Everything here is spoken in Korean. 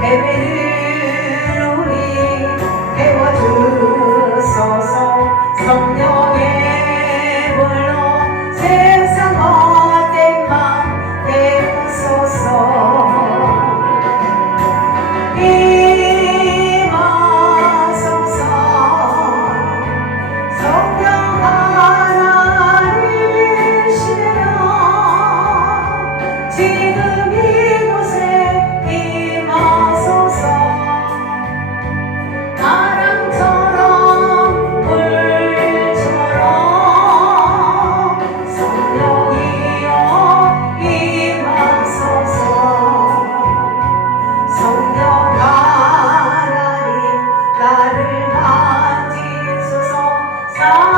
헤매는 우리 태워주소서. 성령의 불로 세상 어떤 맘 태우소서. 임하소서. 성령 하나님 시대라. 지금이 Yeah.